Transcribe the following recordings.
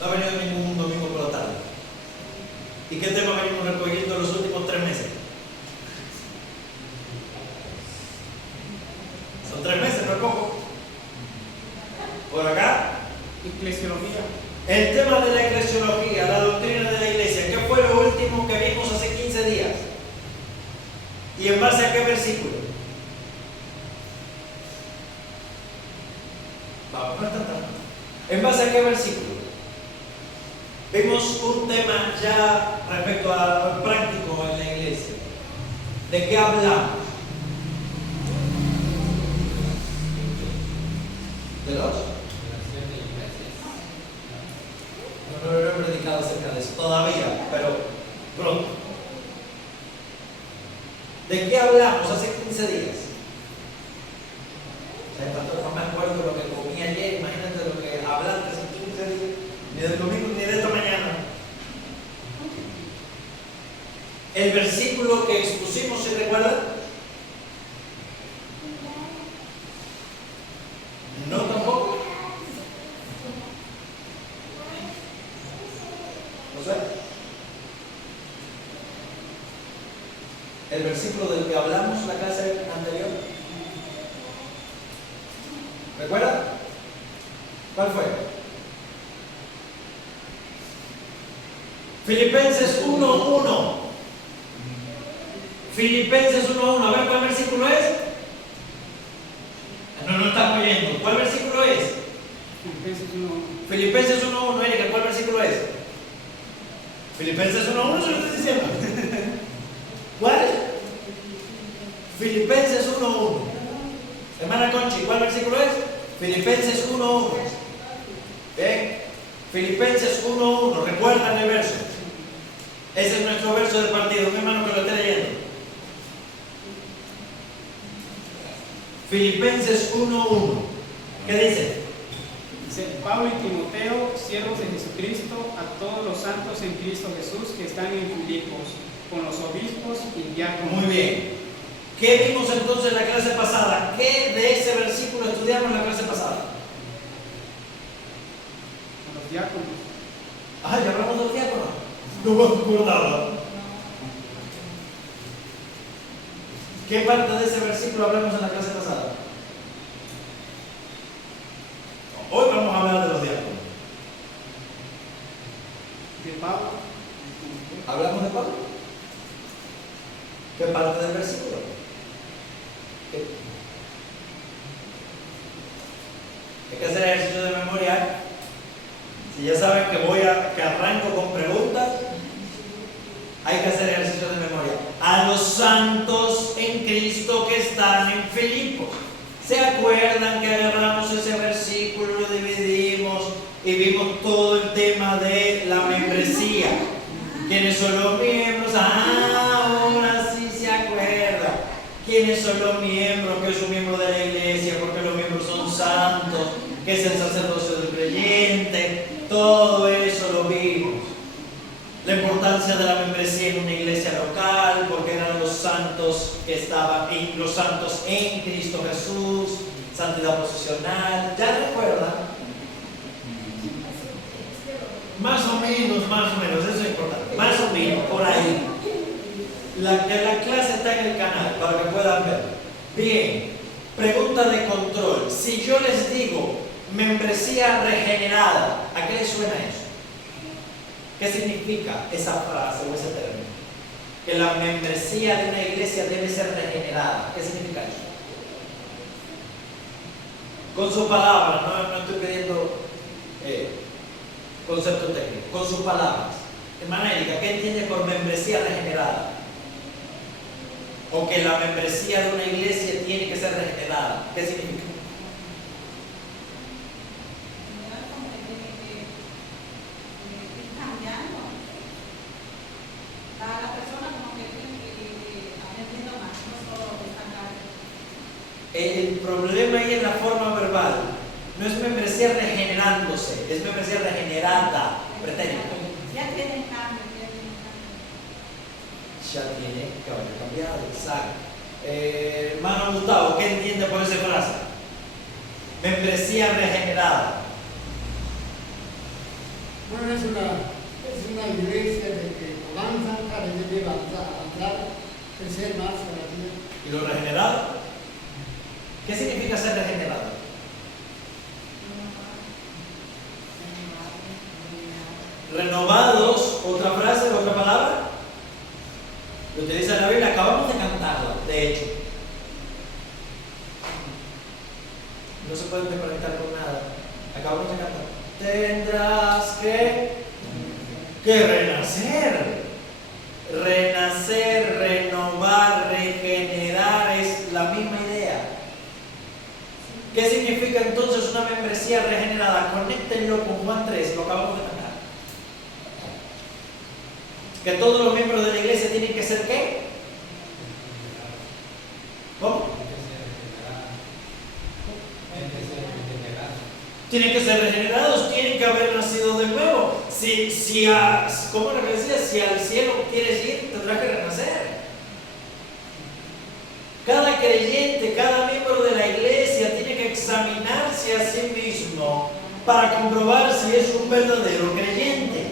No ha venido ningún domingo por la tarde. ¿Y qué tema venimos recogiendo los últimos 3 meses? Son 3 meses, no es poco. Por acá, eclesiología. el tema de la eclesiología, la doctrina de la iglesia, ¿qué fue lo último que vimos hace 15 días? ¿Y en base a qué versículo? Vamos, ¿en base a qué versículo? Vimos un tema ya respecto al práctico en la iglesia. ¿De qué hablamos? ¿De los? No he predicado acerca de eso todavía, pero pronto. ¿De qué hablamos hace 15 días? Pastor, no me acuerdo de lo que comí ayer, imagínate de lo que hablaste hace 15 días, ni del domingo ni de esta mañana. El versículo que expusimos, ¿se recuerdan? No, tampoco. No sé. El versículo del que hablamos la clase anterior. ¿Recuerdan? ¿Cuál fue? Filipenses 1:1. Filipenses 1:1. A ver cuál versículo es. No estamos oyendo. ¿Cuál versículo es? Filipenses 1:1. Filipenses 1:1, Erika, ¿cuál versículo es? Filipenses 1:1, se lo estoy diciendo. ¿Cuál? Filipenses 1:1. Hermana Conchi, ¿cuál versículo es? Filipenses 1:1. Bien. Filipenses 1:1. ¿Recuerdan el verso? Ese es nuestro verso de partida. Un hermano que lo esté leyendo. Filipenses 1:1. ¿Qué dice? Dice: Pablo y Timoteo, siervos de Jesucristo, a todos los santos en Cristo Jesús que están en Filipos, con los obispos y diáconos. Muy bien. ¿Qué vimos entonces en la clase pasada? ¿Qué de ese versículo estudiamos en la clase pasada? Con los diáconos. Ah, ya hablamos de los diáconos. No me acordaba. ¿Qué parte de ese versículo hablamos en la clase pasada? Hoy vamos a hablar de los diáconos. De Pablo. ¿Hablamos de Pablo? ¿Qué parte del versículo? ¿Qué? Hay que hacer ejercicio de memoria. Si ya saben que arranco con preguntas, hay que hacer ejercicio de memoria. A los santos en Cristo que están en Filipos. ¿Se acuerdan que agarramos ese versículo, lo dividimos y vimos todo el tema de la membresía? ¿Quiénes son los miembros? Ahora sí se acuerdan. ¿Quiénes son los miembros? ¿Qué es un miembro de la iglesia? Porque los miembros son santos. ¿Qué es el sacerdocio del creyente? Todo eso lo vimos. La importancia de la membresía en una iglesia local, porque eran los santos que estaban, los santos en Cristo Jesús, santidad posicional. ¿Ya recuerdan? Más o menos, eso es importante. Más o menos, por ahí. La clase está en el canal para que puedan ver. Bien, pregunta de control. Si yo les digo membresía regenerada, ¿a qué les suena eso? ¿Qué significa esa frase o ese término? Que la membresía de una iglesia debe ser regenerada. ¿Qué significa eso? Con sus palabras, no estoy pidiendo concepto técnico, con sus palabras. Hermana Erika, ¿qué entiende por membresía regenerada? O que la membresía de una iglesia tiene que ser regenerada. ¿Qué significa? El problema ahí es la forma verbal. No es membresía regenerándose, es membresía regenerada. Pretérito. Ya tiene cambio, Ya tiene que haber cambiado, exacto. Hermano Gustavo, ¿qué entiende por esa frase? Membresía regenerada. Bueno, es una iglesia de que avanza, cada vez debe avanzar, crecer más cada día. ¿Y lo regenerado? ¿Qué significa ser regenerado? Renovados, otra frase, otra palabra. Lo utiliza en la Biblia, acabamos de cantarlo, de hecho. No se pueden desconectar con nada. Acabamos de cantar. Tendrás que renacer. Renacer, renovar, regenerar es la misma idea. ¿Qué significa entonces una membresía regenerada? Conéctenlo con Juan 3, lo acabamos de cantar. Que todos los miembros de la iglesia tienen que ser ¿qué? ¿Cómo? Tienen que ser regenerados, tienen que haber nacido de nuevo. ¿Cómo era que decía? Si al cielo quieres ir, tendrás que renacer. Cada creyente, cada miembro de la iglesia tiene que examinarse a sí mismo para comprobar si es un verdadero creyente.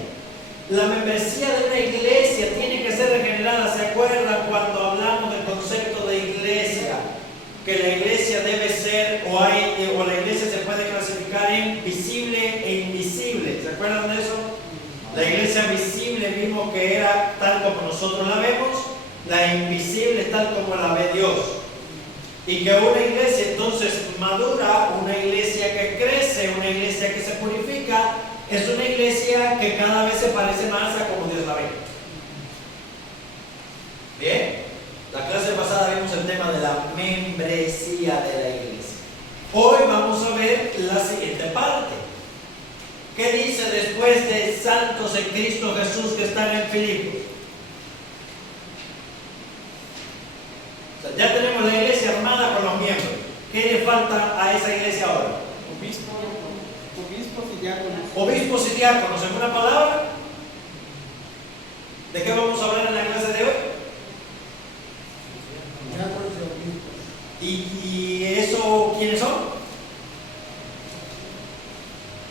La membresía de una iglesia tiene que ser regenerada. ¿Se acuerdan cuando hablamos del concepto de iglesia? Que la iglesia debe ser, o la iglesia se puede clasificar en visible e invisible. ¿Se acuerdan de eso? La iglesia visible vimos que era tal como nosotros la vemos, la invisible tal como la ve Dios. Y que una iglesia entonces madura, una iglesia que crece, una iglesia que se purifica, es una iglesia que cada vez se parece más a como Dios la ve. Bien, la clase pasada vimos el tema de la membresía de la iglesia. Hoy vamos a ver la siguiente parte. ¿Qué dice después de santos en Cristo Jesús que están en Filipos? O sea, ya tenemos la iglesia armada con los miembros. ¿Qué le falta a esa iglesia ahora? Obispos y diáconos. Obispos y diáconos, ¿en una palabra? ¿De qué vamos a hablar en la clase de hoy? Diáconos y obispos. ¿Y eso quiénes son?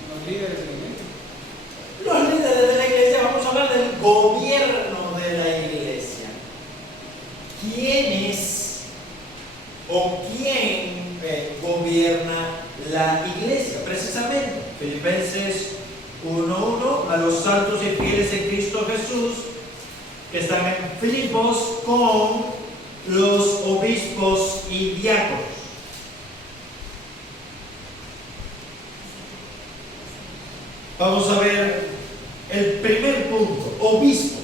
Los líderes de la iglesia. Los líderes de la iglesia. Vamos a hablar del gobierno de la iglesia. ¿Quiénes o quién gobierna la iglesia? Precisamente, Filipenses 1:1, a los santos y fieles en Cristo Jesús que están en Filipos con los obispos y diáconos. Vamos a ver el primer punto, obispos.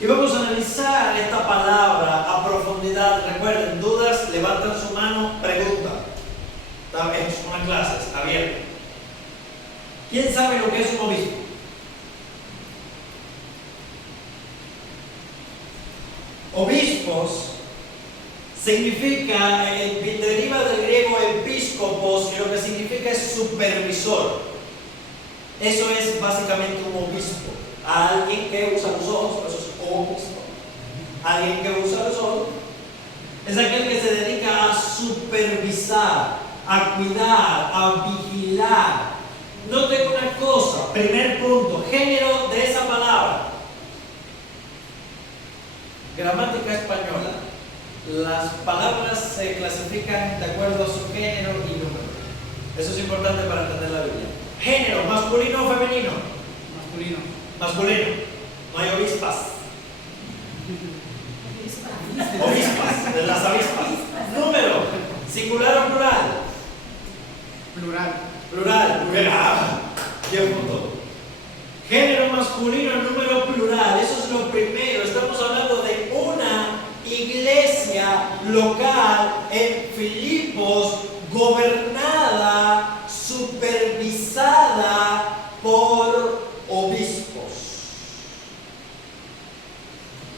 Y vamos a analizar esta palabra a profundidad. Recuerden, dudas, levantan su mano, preguntan. Es una clase, está abierta. ¿Quién sabe lo que es un obispo? Obispos significa, deriva del griego episcopos, que lo que significa es supervisor. Eso es básicamente un obispo. Alguien que usa los ojos, por eso es obispo. Alguien que usa los ojos es aquel que se dedica a supervisar, a cuidar, a vigilar. Noten una cosa, primer punto, género de esa palabra. Gramática española. Las palabras se clasifican de acuerdo a su género y número. Eso es importante para entender la Biblia. Género, masculino o femenino. Masculino. Masculino. No hay obispas. Obispas, de las avispas. Número, singular o plural. Plural. Plural, plural. 10 puntos. Género masculino, número plural. Eso es lo primero. Estamos hablando de una iglesia local en Filipos, gobernada, supervisada por obispos.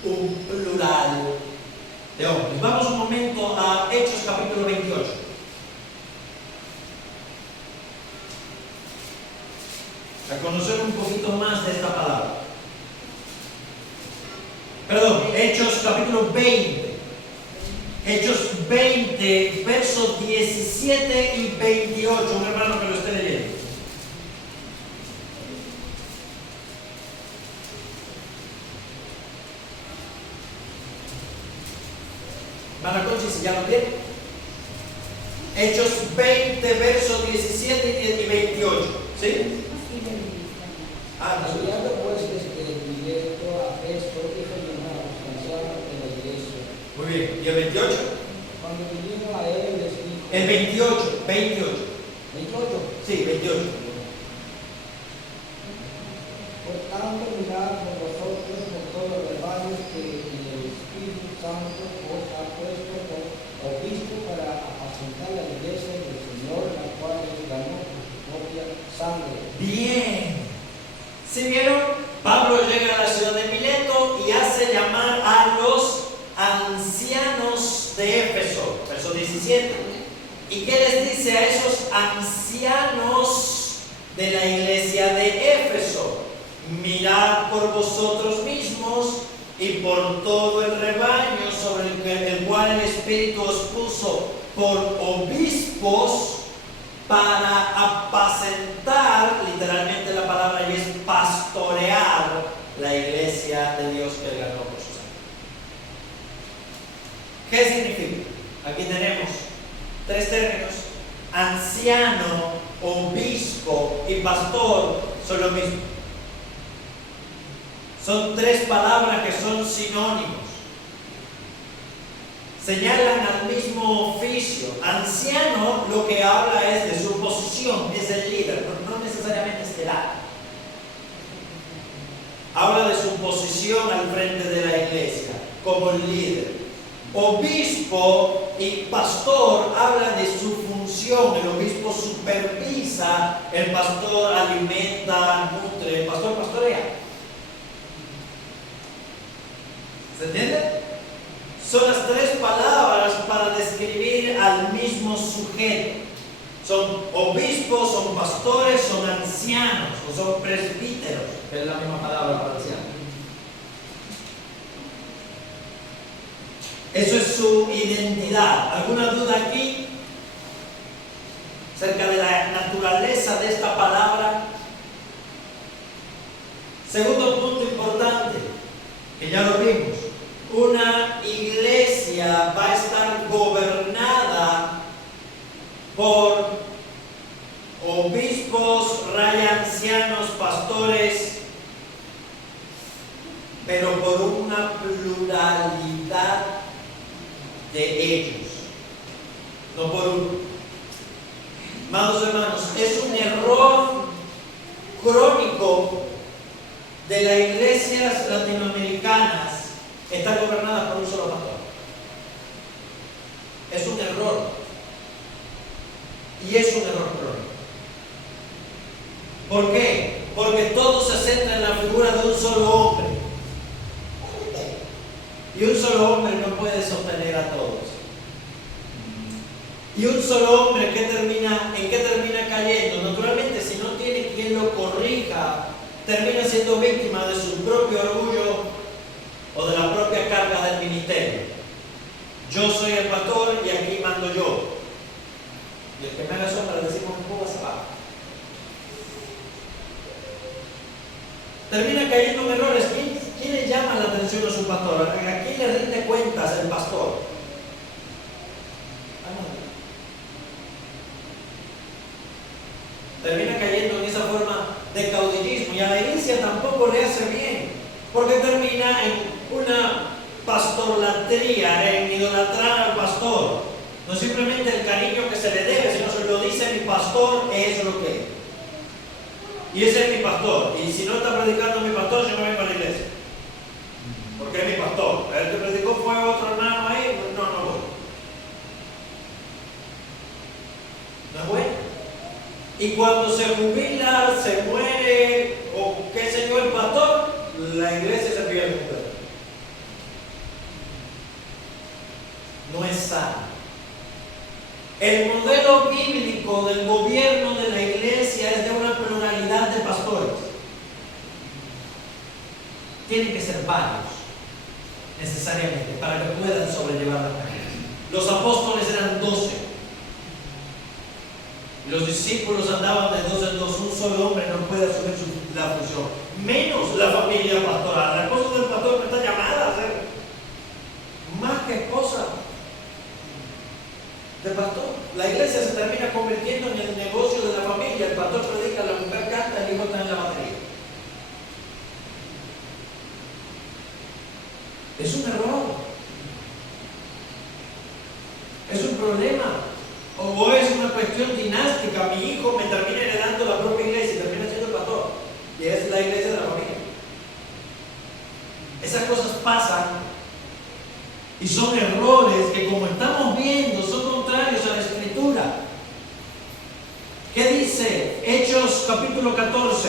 Un plural de hombres. Vamos un momento a Hechos capítulo 28. A conocer un poquito más de esta palabra. Perdón, Hechos capítulo 20. Hechos 20, versos 17 y 28. Un hermano que lo esté leyendo. Hermana Conchi, si ya lo tiene. Hechos 20, versos 17 y 28. ¿Sí? Ah, no. Enviando pues Mileto a Festo, dijo llamar a los ancianos de la iglesia. Muy bien. ¿Y el 28? Cuando vinieron a él les dijo. El 28. 28. Sí, 28. Por tanto, mirad por vosotros, por todos los rebaños que el Espíritu Santo os ha puesto por obispo para apacentar la iglesia del Señor, la cual les ganó por su propia sangre. Bien. ¿Sí vieron? Pablo llega a la ciudad de Mileto y hace llamar a los ancianos de Éfeso. Verso 17. ¿Y qué les dice a esos ancianos de la iglesia de Éfeso? Mirad por vosotros mismos y por todo el rebaño sobre el cual el Espíritu os puso por obispos para apacentar, literalmente la palabra ahí es pastorear la iglesia de Dios que él ganó por su sangre. ¿Qué significa? Aquí tenemos tres términos: anciano, obispo y pastor son lo mismo. Son tres palabras que son sinónimos. Señalan al mismo oficio. Anciano lo que habla es de su posición, es el líder, no necesariamente es el área. Habla de su posición al frente de la iglesia, como el líder. Obispo y pastor hablan de su función. El obispo supervisa, el pastor alimenta, nutre, el pastor pastorea. ¿Se entiende? Son las tres palabras para describir al mismo sujeto. Son obispos, son pastores, son ancianos o son presbíteros, que es la misma palabra para anciano. Eso es su identidad. ¿Alguna duda aquí acerca de la naturaleza de esta palabra? Segundo punto importante, que ya lo vimos. Una iglesia va a estar gobernada por obispos, ancianos, pastores, pero por una pluralidad de ellos, no por uno. Amados hermanos, es un error crónico de las iglesias latinoamericanas estar gobernadas por un solo pastor. Es un error. Y es un error crónico. ¿Por qué? Porque todo se centra en la figura de un solo hombre. Y un solo hombre no puede sostener a todos. Y un solo hombre, ¿en qué termina cayendo? Naturalmente, si no tiene quien lo corrija, termina siendo víctima de su propio orgullo o de la propia carga del ministerio. Yo soy el pastor y aquí mando yo. Y el que me haga sombra le decimos un poco hacia abajo. Termina cayendo en errores. ¿Quién le llama la atención a su pastor? ¿A quién le rinde cuentas el pastor? Termina cayendo en esa forma de caudillismo, y a la iglesia tampoco le hace bien, porque termina en una pastorlatría, en idolatrar al pastor. No simplemente el cariño que se le debe, sino se lo dice mi pastor, es lo que es. Y ese es mi pastor. Y si no está predicando mi pastor, yo no vengo a la iglesia. Porque es mi pastor. El que predicó fue otro hermano ahí, pues no voy. No es bueno. Y cuando se jubila, se muere, o qué sé yo, el pastor, la iglesia se pierde. No es sano. El modelo bíblico del gobierno de la iglesia es de una pluralidad de pastores. Tienen que ser varios, necesariamente, para que puedan sobrellevar la carga. Los apóstoles eran 12. Los discípulos andaban de 2 en 2. Un solo hombre no puede asumir la función, menos la familia pastoral. La esposa del pastor no está llamada a ser más que esposa. problema. O es una cuestión dinástica, mi hijo me termina heredando la propia iglesia y termina siendo el pastor. Y es la iglesia de la familia. Esas cosas pasan y son errores que, como estamos viendo, son contrarios a la Escritura. ¿Qué dice Hechos capítulo 14,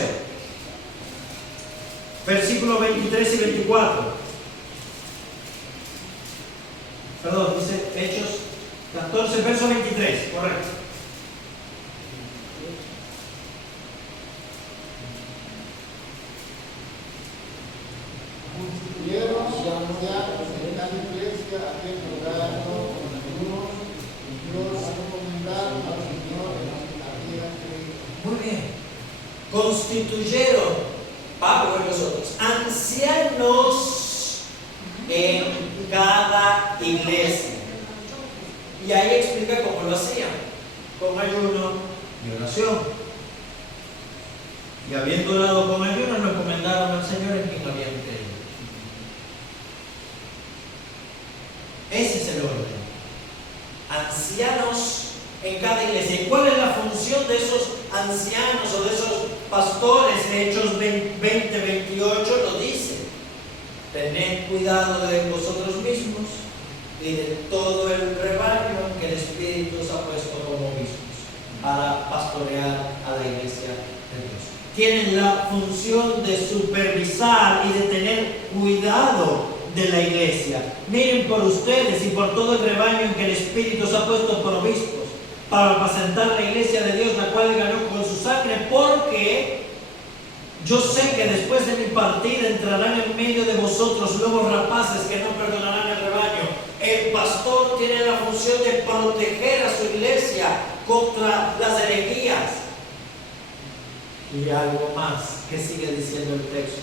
versículos 23 y 24? Perdón, dice Hechos 14, verso 23, correcto. Constituyeron ancianos en la iglesia aquel lugar con ayunos y los encomendaron al Señor en las que habían creído. Muy bien. Constituyeron, Pablo y los otros, ancianos en cada iglesia. Y ahí explica cómo lo hacían, con ayuno y oración. Y habiendo orado con ayuno, lo encomendaron al Señor en quien habían creído. Ese es el orden. Ancianos en cada iglesia. ¿Y cuál es la función de esos ancianos o de esos pastores? Hechos 20:28 lo dice: tened cuidado de vosotros mismos y de todo el rebaño que el Espíritu os ha puesto como obispos para pastorear a la iglesia de Dios. Tienen la función de supervisar y de tener cuidado de la iglesia. Miren por ustedes y por todo el rebaño en que el Espíritu os ha puesto por obispos para apacentar la iglesia de Dios, la cual ganó con su sangre, porque yo sé que después de mi partida entrarán en medio de vosotros lobos rapaces que no perdonarán el rebaño. El pastor tiene la función de proteger a su iglesia contra las herejías. Y algo más que sigue diciendo el texto: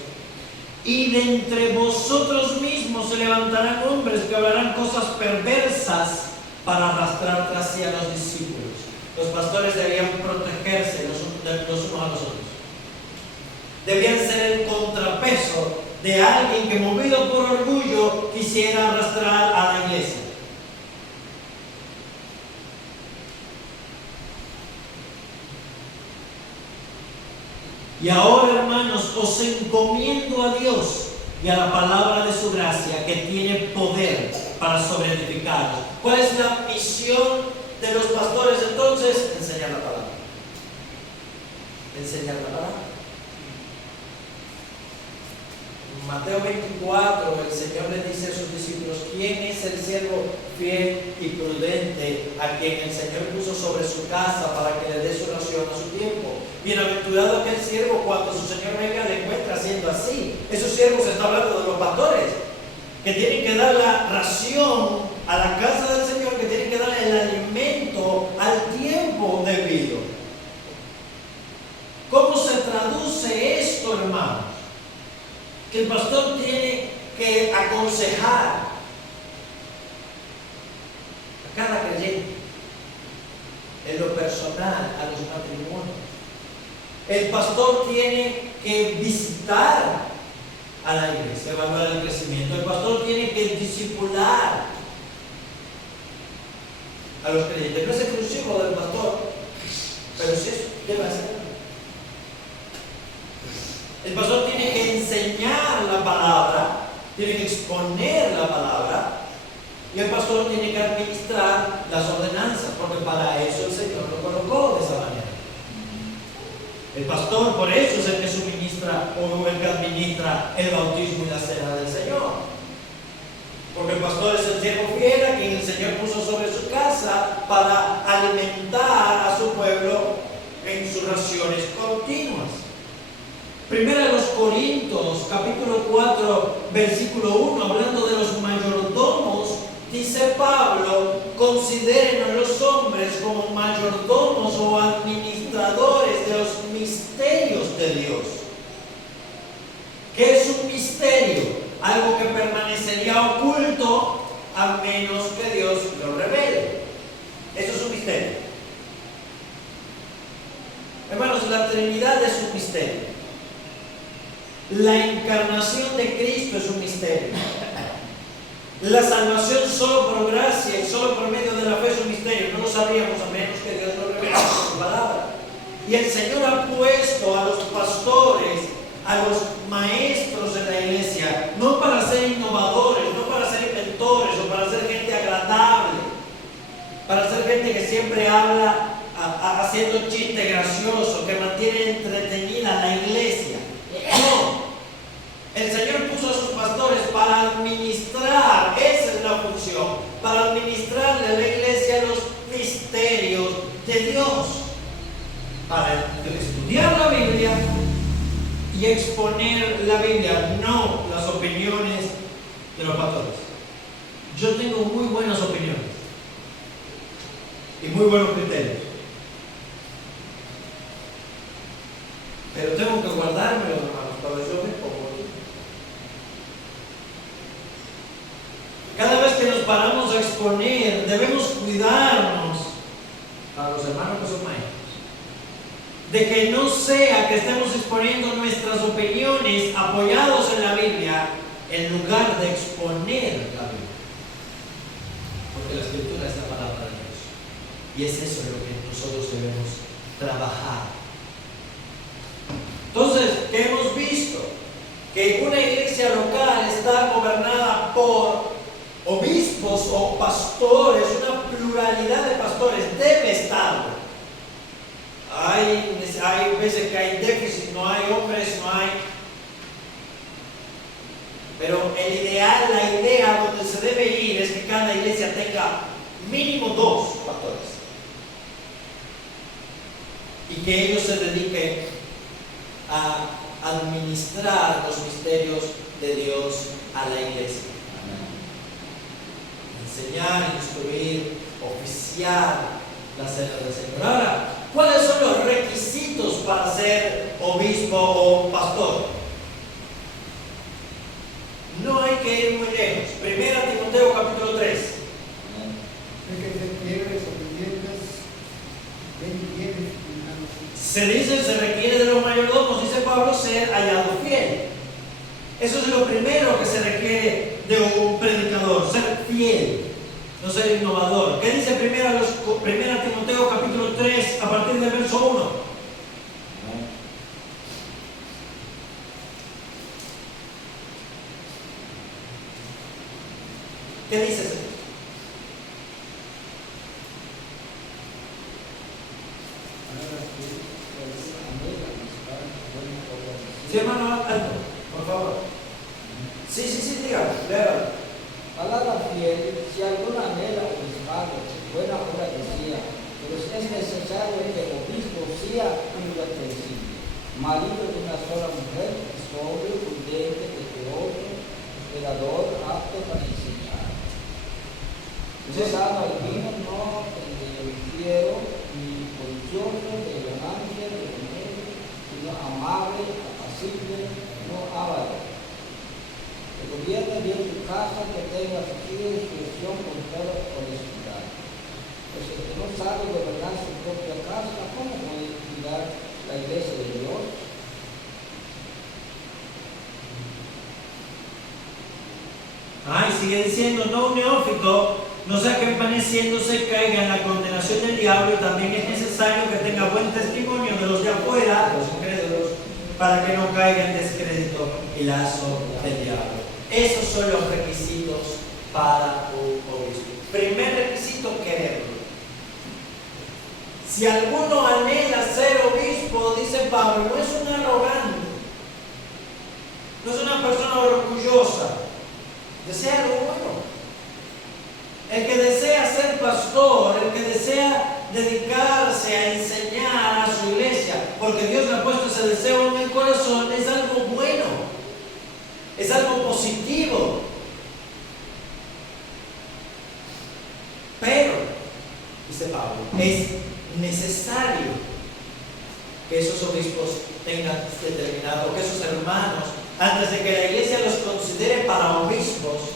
y de entre vosotros mismos se levantarán hombres que hablarán cosas perversas para arrastrar tras sí a los discípulos. Los pastores debían protegerse los unos a los otros. Debían ser el contrapeso de alguien que, movido por orgullo, quisiera arrastrar a la iglesia. Y ahora, hermanos, os encomiendo a Dios y a la palabra de su gracia, que tiene poder para sobreedificaros. ¿Cuál es la misión de los pastores entonces? Enseñar la palabra. Enseñar la palabra. En Mateo 24, el Señor le dice a sus discípulos: ¿quién es el siervo fiel y prudente a quien el Señor puso sobre su casa para que le dé su ración a su tiempo? Bienaventurado aquel siervo cuando su Señor venga le encuentra haciendo así. Esos siervos, está hablando de los pastores, que tienen que dar la ración a la casa del Señor, que tienen que dar el alimento al tiempo debido. ¿Cómo se traduce esto, hermanos? Que el pastor tiene que aconsejar a cada creyente en lo personal, a los matrimonios. El pastor tiene que visitar a la iglesia, evaluar el crecimiento. El pastor tiene que discipular a los creyentes. No es exclusivo del pastor, pero sí debe hacerlo. El pastor tiene que enseñar la palabra, tiene que exponer la palabra, y el pastor tiene que administrar las ordenanzas, porque para eso el Señor lo colocó de esa manera. El pastor, por eso, es el que suministra o el que administra el bautismo y la cena del Señor. Porque el pastor es el siervo fiel a quien el Señor puso sobre su casa para alimentar a su pueblo en sus raciones continuas. Primera de los Corintios, capítulo 4, versículo 1, hablando de los mayordomos, dice Pablo: consideren a los hombres como mayordomos o administradores de los misterios de Dios. ¿Qué es un misterio? Algo que permanecería oculto a menos que Dios lo revele. Eso es un misterio. Hermanos, la Trinidad es un misterio. La encarnación de Cristo es un misterio. La salvación solo por gracia y solo por medio de la fe es un misterio. No lo sabríamos a menos que Dios lo revelara por su palabra. Y el Señor ha puesto a los pastores, a los maestros en la iglesia, no para ser innovadores, no para ser inventores o para ser gente agradable, para ser gente que siempre habla haciendo chiste gracioso, que mantiene entretenida la iglesia. No. El Señor puso a sus pastores para administrar, esa es la función, para administrarle a la iglesia los misterios de Dios, para estudiar la Biblia y exponer la Biblia, no las opiniones de los pastores. Yo tengo muy buenas opiniones y muy buenos criterios, pero tengo que guardármelos, hermanos, para yo me pongo. Cada vez que nos paramos a exponer, debemos cuidarnos, para los hermanos que son maestros, de que no sea que estemos exponiendo nuestras opiniones apoyados en la Biblia en lugar de exponer la Biblia. Porque la Escritura es la palabra de Dios. Y es eso en lo que nosotros debemos trabajar. Entonces, ¿qué hemos visto? Que una iglesia local está gobernada por obispos o pastores, una pluralidad de pastores, debe estar. Hay veces que hay déficit, no hay hombres, no hay. Pero el ideal, la idea donde se debe ir es que cada iglesia tenga mínimo 2 pastores. Y que ellos se dediquen a administrar los misterios de Dios a la iglesia. Enseñar, instruir, oficiar la cena del Señor. Ahora, ¿cuáles son los requisitos para ser obispo o pastor? No hay que ir muy lejos. 1 Timoteo capítulo 3. Se dice, se requiere de los mayordomos, dice Pablo, ser hallado fiel. Eso es lo primero que se requiere de un predicador, ser fiel, no ser innovador. ¿Qué dice 1 Timoteo capítulo 3 a partir del verso 1? ¿Qué dice ese? Sí, hermano, alto, por favor. Sí, dígalo, léalo. Palabra fiel, si alguna anhela obispado, buena obra decía, pero es necesario que el obispo sea irreprensible, marido de una sola mujer, sobrio, prudente, respetuoso, hospedador, apto para enseñar. No dado al vino, no fiero, ni codicioso de ganancia, de dinero, sino amable, apacible, no avaro. El gobierno bien su casa, que tenga sentido de discreción con toda honestidad. Pues el que no sabe gobernar su propia casa, ¿cómo puede cuidar la iglesia de Dios? Sigue diciendo, no un neófito, no sea que permaneciéndose caiga en la condenación del diablo, y también es necesario que tenga buen testimonio de los de afuera, los incrédulos, para que no caiga en descrédito y lazo del diablo. Esos son los requisitos para un obispo. Primer requisito, quererlo. Si alguno anhela ser obispo, dice Pablo, no es un arrogante, no es una persona orgullosa, desea algo bueno. El que desea ser pastor, el que desea dedicarse a enseñar a su iglesia, porque Dios le ha puesto ese deseo en el corazón, es algo bueno, es algo positivo. Pero, dice Pablo, es necesario que esos obispos tengan determinado, que esos hermanos, antes de que la iglesia los considere para obispos,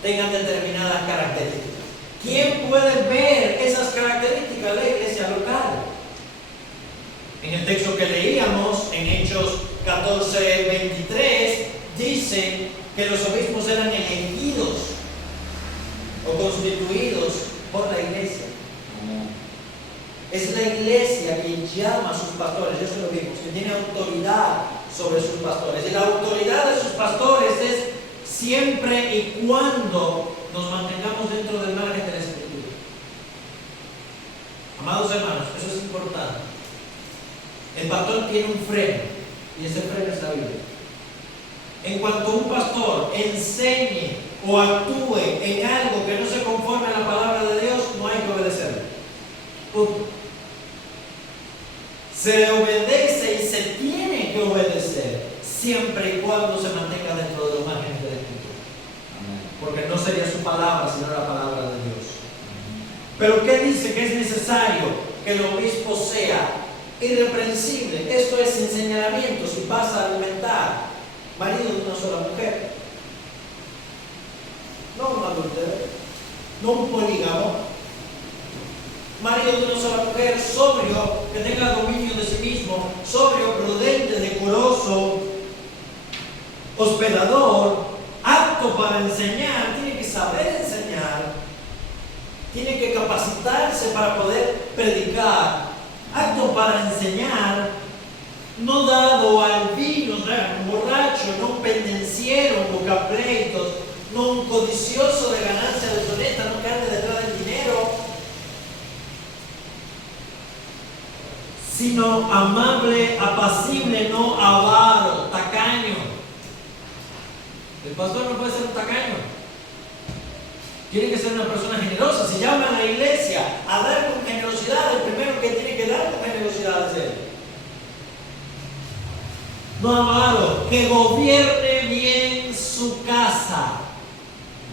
tengan determinadas características. ¿Quién puede ver esas características? La iglesia local. En el texto que leíamos, en Hechos 14:23, dice que los obispos eran elegidos o constituidos por la iglesia. Amén. Es la iglesia quien llama a sus pastores, eso lo vimos, que tiene autoridad sobre sus pastores. Y la autoridad de sus pastores es siempre y cuando nos mantengamos dentro del margen de la Escritura. Amados hermanos, eso es importante. El pastor tiene un freno, y ese freno es la Biblia. En cuanto un pastor enseñe o actúe en algo que no se conforme a la palabra de Dios, no hay que obedecerle. Punto. Se le obedece y se tiene que obedecer siempre y cuando se mantenga dentro de los márgenes de la Escritura. Amén. Porque no sería su palabra, sino la palabra de Dios. Pero ¿qué dice? Que es necesario que el obispo sea irreprensible. Esto es en señalamiento. Si pasa a alimentar marido de una sola mujer, no un adúltero, no un polígamo, marido de una sola mujer, sobrio, que tenga dominio de sí mismo, sobrio, prudente, decoroso, hospedador, apto para enseñar, tiene que saber enseñar, tiene que capacitarse para poder predicar, apto para enseñar, no dado al vino, o sea, un borracho, no un pendenciero, un buscapleitos, no un codicioso de ganancia deshonesta, no que ande detrás del dinero, sino amable, apacible, no avaro, tacaño. El pastor no puede ser un tacaño. Tiene que ser una persona generosa. Si llama a la iglesia a dar con generosidad, el primero que tiene que dar con generosidad es él. No avaro, que gobierne bien su casa.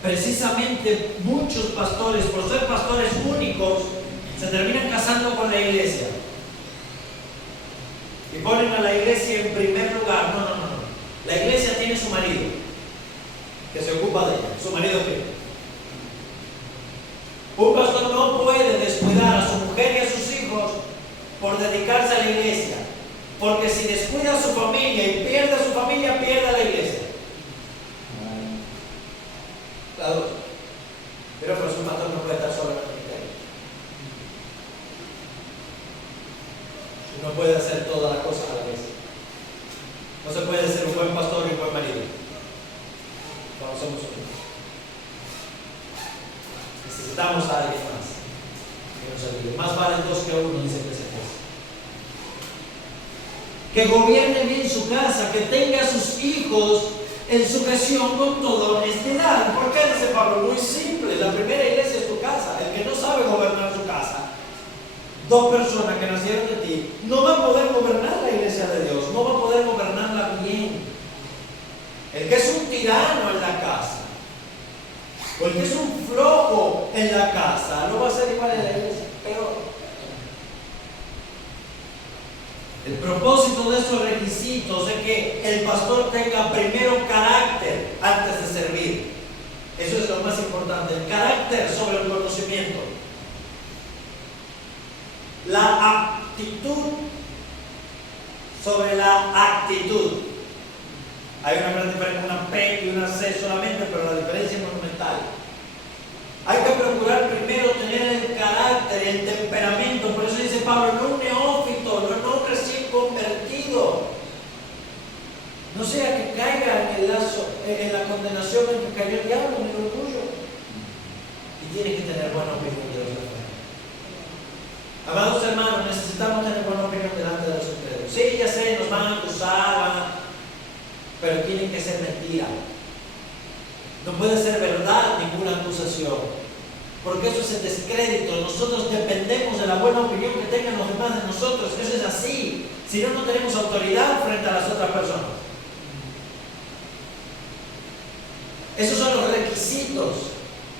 Precisamente muchos pastores, por ser pastores únicos, se terminan casando con la iglesia. Y ponen a la iglesia en primer lugar. No. La iglesia tiene su marido, que se ocupa de ella. ¿Su marido qué? Un pastor no puede descuidar a su mujer y a sus hijos por dedicarse a la iglesia. Porque si descuida a su familia y pierde a su familia, pierde a la iglesia. Claro. Pero pues un pastor no puede estar solo en el ministerio. No puede hacer todas las cosas a la vez. No se puede ser un buen pastor y un buen marido cuando somos unidos. Necesitamos a alguien más que nos ayude. Más valen dos que uno, dice el que gobierne bien su casa, que tenga a sus hijos en sujeción con toda honestidad. ¿Por qué dice Pablo? Muy simple. La primera iglesia es tu casa. El que no sabe gobernar su casa, dos personas que nacieron de ti, no va a poder gobernar la iglesia de Dios, no va a poder gobernarla bien. El que es un tirano en la casa, o el que es un flojo en la casa, no va a ser igual en la iglesia, peor. El propósito de estos requisitos es que el pastor tenga primero carácter antes de servir. Eso es lo más importante, el carácter sobre el conocimiento. La aptitud sobre la actitud. Hay una gran diferencia, una P y una C solamente, pero la diferencia es monumental. Hay que procurar primero tener el carácter, el temperamento. Por eso dice Pablo, no un neófito, no un recién convertido. No sea que caiga en el lazo, en la condenación en que cayó el diablo, en el orgullo. Y tiene que tener buena opinión de los demás. Amados hermanos, necesitamos tener buena opinión delante de los incrédulos. Sí, ya sé, nos van a acusar, pero tiene que ser mentira. No puede ser verdad ninguna acusación, porque eso es el descrédito. Nosotros dependemos de la buena opinión que tengan los demás de nosotros. Eso es así. Si no, no tenemos autoridad frente a las otras personas. Esos son los requisitos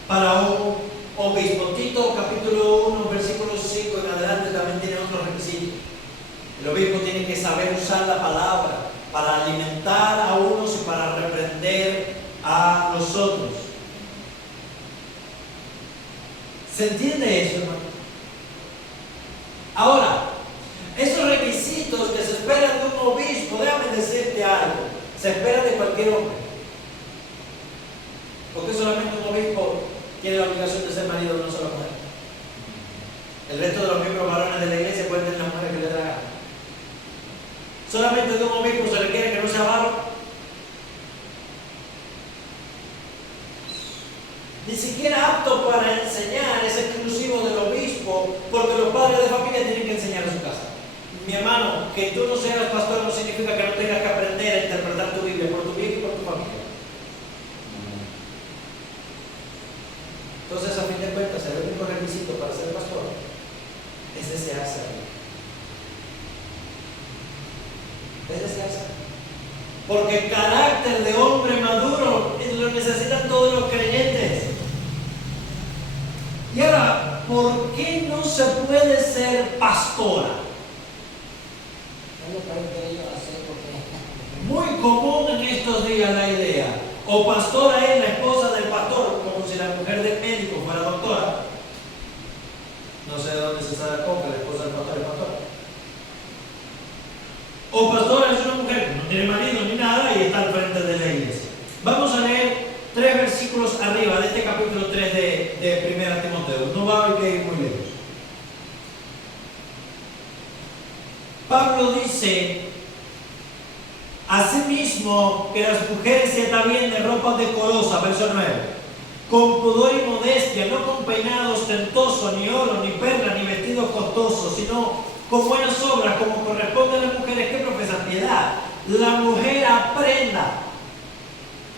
para un obispo. Tito capítulo 1, versículo 5 en adelante también tiene otros requisitos. El obispo tiene que saber usar la palabra para alimentar a unos y para reprender a los otros. ¿Se entiende eso, hermano? Ahora, esos requisitos que se esperan de un obispo, déjame decirte algo, se espera de cualquier hombre. Porque solamente un obispo tiene la obligación de ser marido de una sola mujer. El resto de los miembros varones de la iglesia pueden tener la mujer que le dé la gana. Solamente de un obispo se requiere que no sea varón. Ni siquiera apto para enseñar es exclusivo del obispo, porque los padres de familia tienen que enseñar en su casa. Mi hermano, que tú no seas pastor no significa que no tengas que aprender a interpretar tu Biblia por tu bien y por tu familia. Entonces, a fin de cuentas, el único requisito para ser pastor es desearse a Dios. Es desearse. Porque el carácter de hombre maduro lo necesitan todos los creyentes. Y ahora, ¿por qué no se puede ser pastora? Muy común en estos días la idea. O pastora es la esposa del pastor, como si la mujer del médico fuera doctora. No sé de dónde se sabe cómo que la esposa del pastor es pastora. O pastora es una mujer que no tiene marido ni nada y está al frente de la iglesia. Vamos a leer 3 versículos arriba de este capítulo 3 de 1 Timoteo. No va a haber que ir muy lejos. Pablo dice: asimismo, que las mujeres se atavíen de ropa decorosa, verso 9, con pudor y modestia, no con peinado ostentoso, ni oro, ni perla, ni vestidos costosos, sino con buenas obras, como corresponde a las mujeres que profesan piedad. La mujer aprenda.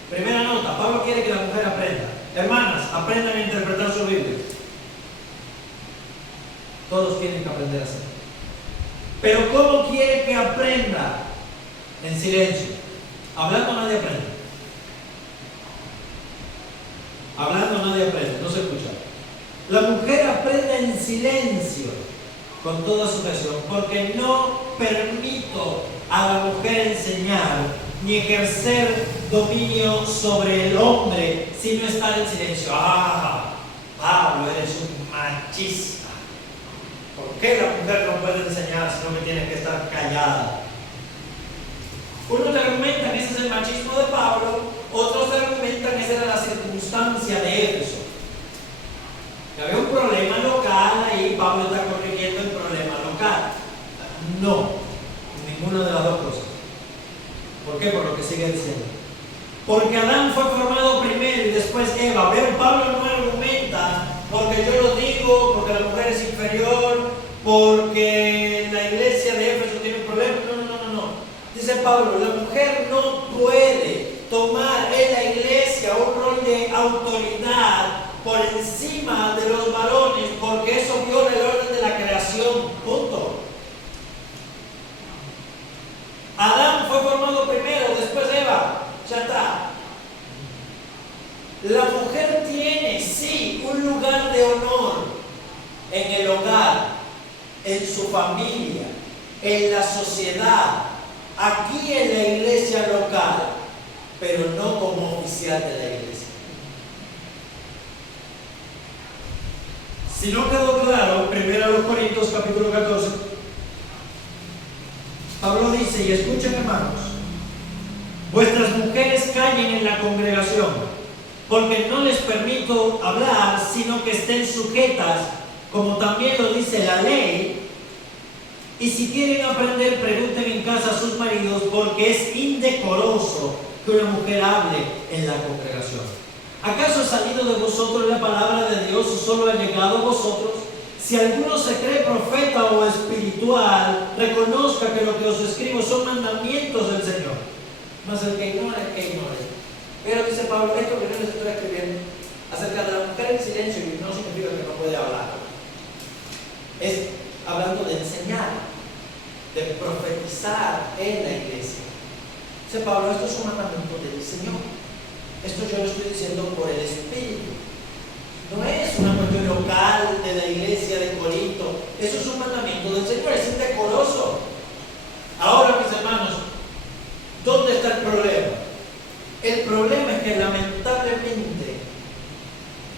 Primera nota, Pablo quiere que la mujer aprenda. Hermanas, aprendan a interpretar su Biblia. Todos tienen que aprender a hacer. Pero ¿cómo quiere que aprenda? En silencio. Hablando nadie aprende. Hablando nadie aprende, no se escucha. La mujer aprende en silencio, con toda sujeción, porque no permito a la mujer enseñar ni ejercer dominio sobre el hombre si no está en silencio. Pablo, eres un machista. ¿Por qué la mujer no puede enseñar sino que tiene que estar callada? Unos te argumentan que ese es el machismo de Pablo, otros te argumentan que esa era la circunstancia de Éfeso. Que había un problema local ahí, Pablo está corrigiendo el problema local. No, ninguna de las dos cosas. ¿Por qué? Por lo que sigue diciendo. Porque Adán fue formado primero y después Eva. Pero Pablo no argumenta porque yo lo digo, porque la mujer es inferior, porque la iglesia de Éfeso tiene un problema. No. Dice Pablo, la mujer no puede tomar en la iglesia un rol de autoridad por encima de los varones, porque eso viola el orden de la creación. Punto. Adán fue formado primero, después Eva. Ya está. La mujer tiene, sí, un lugar de honor en el hogar, en su familia, en la sociedad, aquí en la iglesia local, pero no como oficial de la iglesia. Si no quedó claro, 1 Corintios capítulo 14, Pablo dice, y escuchen hermanos, vuestras mujeres callen en la congregación, porque no les permito hablar, sino que estén sujetas, como también lo dice la ley. Y si quieren aprender, pregunten en casa a sus maridos, porque es indecoroso que una mujer hable en la congregación. ¿Acaso ha salido de vosotros la palabra de Dios o solo ha llegado a vosotros? Si alguno se cree profeta o espiritual, reconozca que lo que os escribo son mandamientos del Señor. Mas el que ignora, que ignore. Pero dice Pablo, esto que yo les estoy escribiendo acerca de la mujer en silencio, y no significa que no puede hablar. Es hablando de enseñar, de profetizar en la iglesia. Dice Pablo, esto es un mandamiento del Señor. Esto yo lo estoy diciendo por el Espíritu. No es una cuestión local de la iglesia de Corinto. Eso es un mandamiento del Señor, es indecoroso. Ahora, mis hermanos, ¿dónde está el problema? El problema es que lamentablemente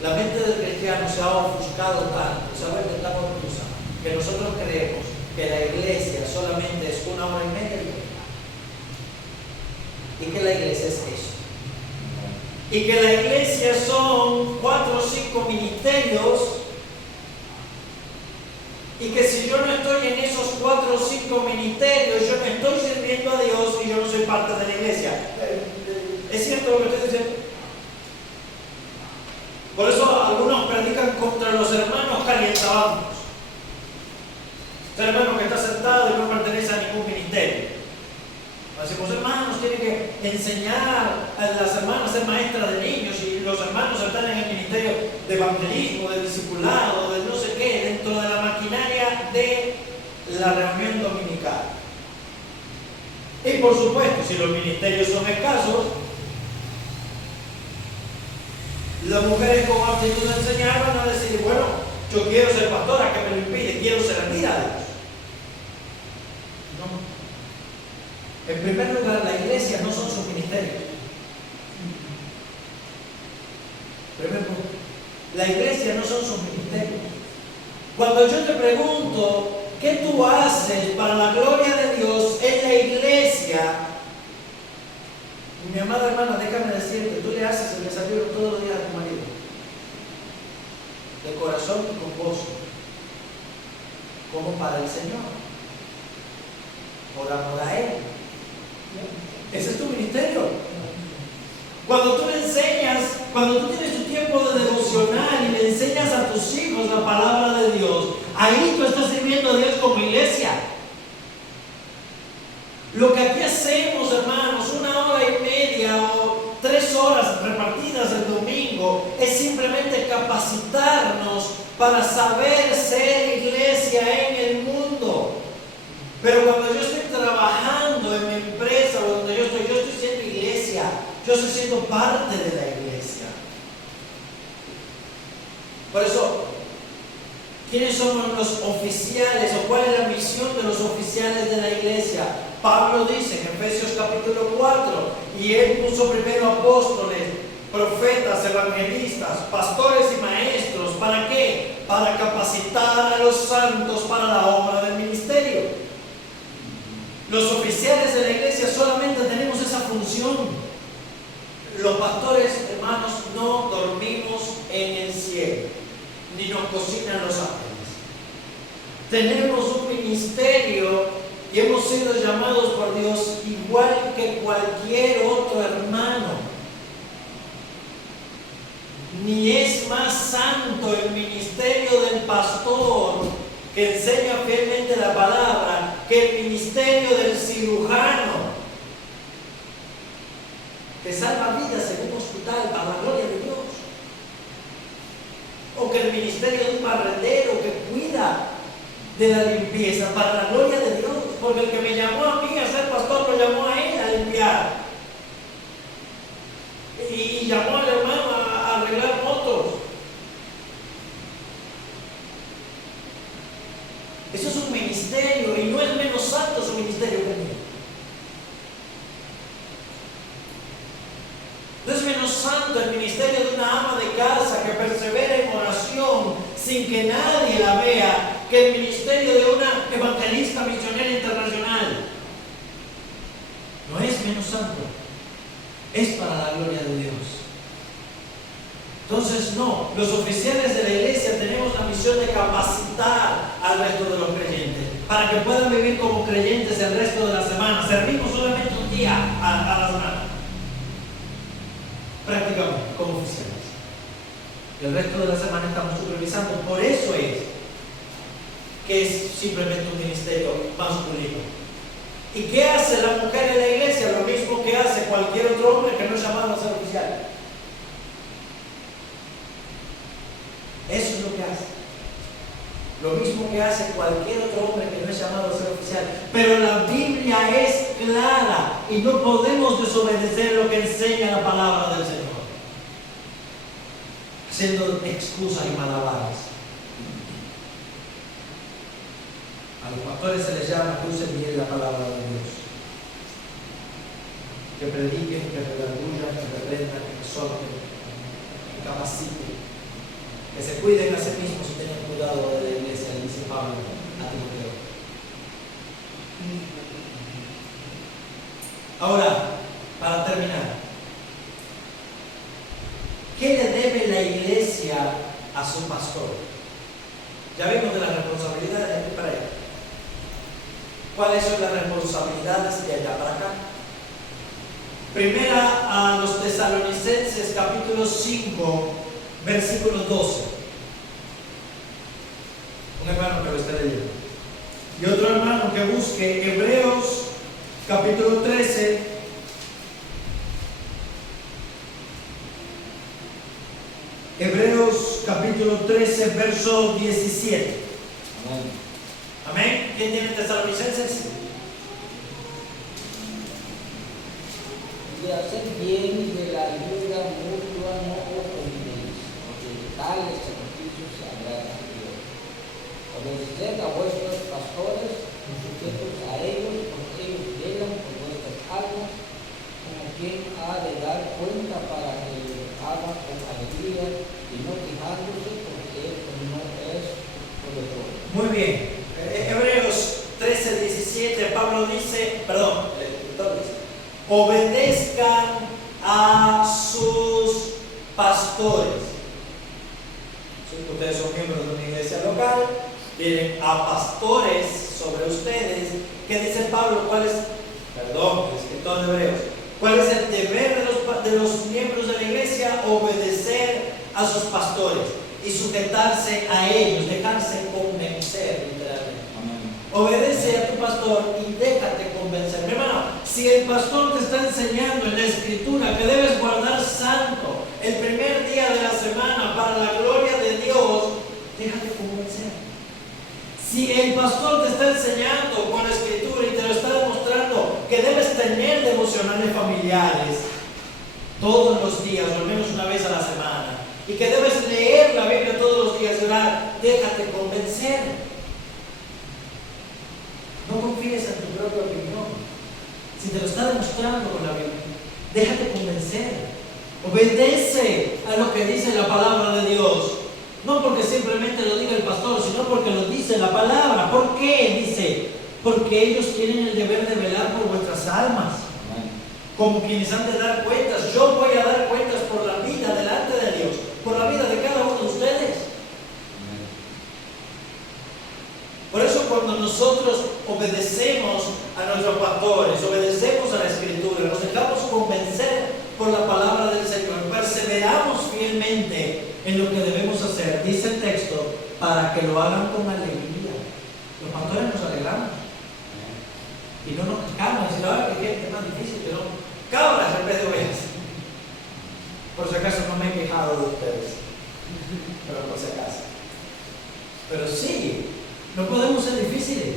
la mente del cristiano se ha ofuscado tanto, se ha vuelto tan confusa, que nosotros creemos que la iglesia solamente es 1 hora y media y que la iglesia es eso. y que la iglesia son 4 o 5 ministerios, y que si yo no estoy en esos 4 o 5 ministerios, yo no estoy sirviendo a Dios y yo no soy parte de la iglesia. ¿Es cierto lo que estoy diciendo? Por eso algunos predican contra los hermanos calientabancos. Ese hermano que está sentado y no pertenece a ningún ministerio. Decimos, hermanos, tienen que enseñar a las hermanas a ser maestras de niños, y los hermanos están en el ministerio de evangelismo, de discipulado, de no sé qué, dentro de la maquinaria de la reunión dominical. Y por supuesto, si los ministerios son escasos, las mujeres con aptitud de enseñar van a decir, bueno, yo quiero ser pastora, ¿qué me lo impide? Quiero servir a Dios. No. En primer lugar, la iglesia no son sus ministerios. Primer punto. La iglesia no son sus ministerios. Cuando yo te pregunto, ¿qué tú haces para la gloria de Dios en la iglesia? Mi amada hermana, déjame decirte, tú le haces el desayuno todos los días a tu marido. De corazón y con gozo. Como para el Señor. Por amor a Él. Ese es tu ministerio. Cuando tú le enseñas, cuando tú tienes tu tiempo de devocional y le enseñas a tus hijos la palabra de Dios, ahí tú estás sirviendo a Dios como iglesia. Lo que aquí hacemos, hermanos, 1 hora y media o 3 horas repartidas el domingo, es simplemente capacitarnos para saber ser iglesia en el mundo. Pero cuando yo estoy trabajando en mi empresa o donde yo estoy siendo iglesia, yo estoy siendo parte de la iglesia. Por eso, ¿quiénes somos los oficiales o cuál es la misión de los oficiales de la iglesia? Pablo dice en Efesios capítulo 4, y él puso primero apóstoles, profetas, evangelistas, pastores y maestros. ¿Para qué? Para capacitar a los santos para la obra del ministerio. Los oficiales de la iglesia solamente tenemos esa función. Los pastores, hermanos, no dormimos en el cielo, ni nos cocinan los ángeles. Tenemos un ministerio y hemos sido llamados por Dios igual que cualquier otro hermano. Ni es más santo el ministerio del pastor que enseña fielmente la palabra que el ministerio del cirujano que salva vidas en un hospital para la gloria de Dios, o que el ministerio de un barrendero que cuida de la limpieza para la gloria de Dios, porque el que me llamó a mí a ser pastor lo llamó a él a limpiar, y llamó al hermano a arreglar motos. Eso es un ministerio, y no es menos santo su ministerio que el mío. No es menos santo el ministerio de una ama de casa que persevera en oración sin que nadie la vea, que el ministerio de una evangelista misionera internacional. No es menos santo, es para la gloria de Dios. Entonces, no, los oficiales de la iglesia tenemos la misión de capacitar al resto de los creyentes para que puedan vivir como creyentes el resto de la semana. Servimos solamente un día a la semana, prácticamente, como oficiales. El resto de la semana estamos supervisando. Por eso es que es simplemente un ministerio masculino. ¿Y qué hace la mujer en la iglesia? Lo mismo que hace cualquier otro hombre que no es llamado a ser oficial. Eso es lo que hace. Lo mismo que hace cualquier otro hombre que no es llamado a ser oficial. Pero la Biblia es clara y no podemos desobedecer lo que enseña la palabra del Señor, haciendo excusas y malabares. A los pastores se les llama que usen bien la palabra de Dios, que prediquen, que redarguyan, que reprendan, que exhorten, que capaciten, que se cuiden a sí mismos y tengan cuidado de la iglesia, le dice Pablo a Timoteo. Ahora, para terminar, ¿Qué le debe la iglesia a su pastor? Ya vimos de las responsabilidades de aquí para allá. ¿Cuáles son las responsabilidades de allá para acá? Primera a los Tesalonicenses capítulo 5, versículo 12. Un hermano que lo esté leyendo. Y otro hermano que busque Hebreos capítulo 13. Hebreos capítulo 13, verso 17. Amén. Amén. ¿Quién tiene Tesalonicenses? De hacer bien y de la ayuda mutua no os olvidéis, porque de tales sacrificios se agrada a Dios. Obedeced a vuestros pastores, sujetos a ellos, porque ellos velan por vuestras almas, como quien ha de dar cuenta para que lo hagan con alegría y no quejándose, porque esto no es provechoso. Muy bien. Hebreos 13, 17, Pablo dice, perdón, el escritor dice, obedezcan a sus pastores. Si ustedes son miembros de una iglesia local, tienen a pastores sobre ustedes. ¿Qué dice Pablo? El escritor de Hebreos, ¿cuál es el deber de los miembros de la iglesia? Obedecer a sus pastores y sujetarse a ellos, dejarse convencer, literalmente. Obedece a tu pastor y déjate convencer. Mi hermano, si el pastor te está enseñando en la escritura que debes guardar santo el primer día de la semana para la gloria de Dios, déjate convencer. Si el pastor te está enseñando con la escritura y te lo está demostrando que debes tener devocionales familiares todos los días, o al menos una vez a la semana, y que debes leer la Biblia todos los días y orar, déjate convencer. No confíes en tu propia opinión. Si te lo está demostrando con la Biblia, déjate convencer. Obedece a lo que dice la palabra de Dios. No porque simplemente lo diga el pastor, sino porque lo dice la palabra. ¿Por qué? Dice, porque ellos tienen el deber de velar por vuestras almas. Como quienes han de dar cuentas. Yo voy a dar cuentas por la vida delante de Dios, por la vida de cada uno de ustedes. Por eso cuando nosotros obedecemos a nuestros pastores, obedecemos a la escritura, nos dejamos convencer por la palabra del Señor, perseveramos fielmente en lo que debemos hacer, dice el texto, para que lo hagan con alegría. Los pastores nos alegramos y no nos quejamos. Y la verdad que es más difícil que no cabras en vez de ovejas. Por si acaso no me he quejado de ustedes, pero por si acaso. Pero sí, no podemos ser difíciles,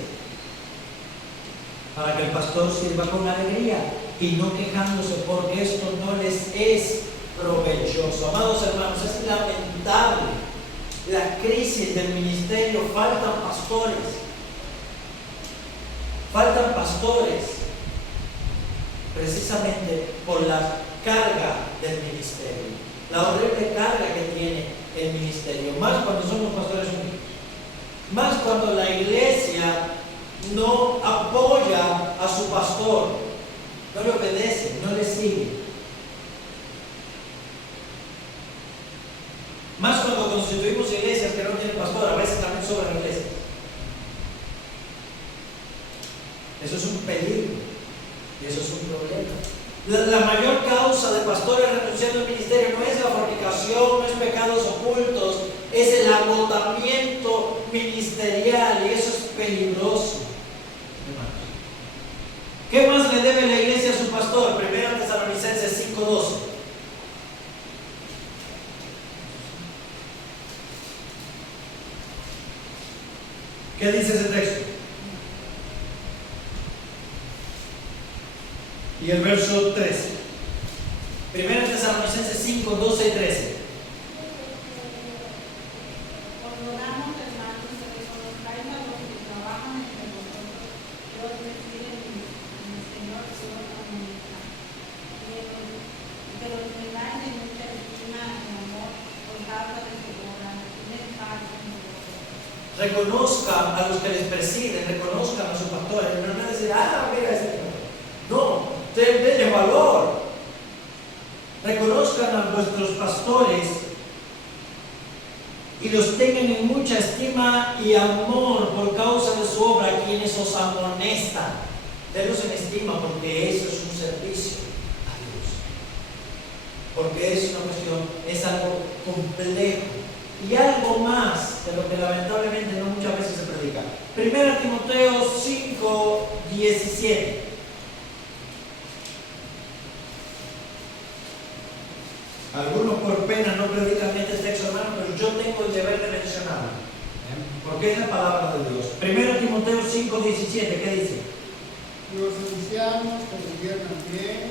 para que el pastor sirva con alegría y no quejándose, porque esto no les es provechoso. Amados hermanos, es lamentable la crisis del ministerio. Faltan pastores precisamente por la carga del ministerio, la horrible carga que tiene el ministerio, más cuando son los pastores unidos. Más cuando la iglesia no apoya a su pastor, no le obedece, no le sigue. Más cuando constituimos iglesias que no tienen pastor, a veces también sobran iglesias. Eso es un peligro y eso es un problema. La mayor causa de pastores renunciando al ministerio no es la fornicación, no es pecados ocultos, es el agotamiento ministerial, y eso es peligroso. ¿Qué más le debe la iglesia a su pastor? 1 Tesalonicenses 5:12. ¿Qué dice ese texto? Y el verso 13. 1 Tesalonicenses 5, 12 y 13. Ordenamos, hermanos, que reconozcáis a los que trabajan entre vosotros, Dios les pide en el Señor su comunidad. Que los tengáis en mucha estima y amor por causa de su obra, tienen parte en vosotros. Reconozcan a los que les presiden, reconozcan a sus pastores. No van a decir, mira ese. No, denle valor. reconozcan a vuestros pastores y los tengan en mucha estima y amor por causa de su obra, quienes os amonestan. Tenlos en estima porque eso es un servicio a Dios. Porque es una cuestión, es algo complejo y algo más de lo que lamentablemente no muchas veces se predica. 1 Timoteo 5:17. Algunos por pena no predican este texto, hermano, pero yo tengo el deber de mencionarlo, porque es la palabra de Dios. 1 Timoteo 5:17, ¿qué dice? Los ancianos que gobiernan bien,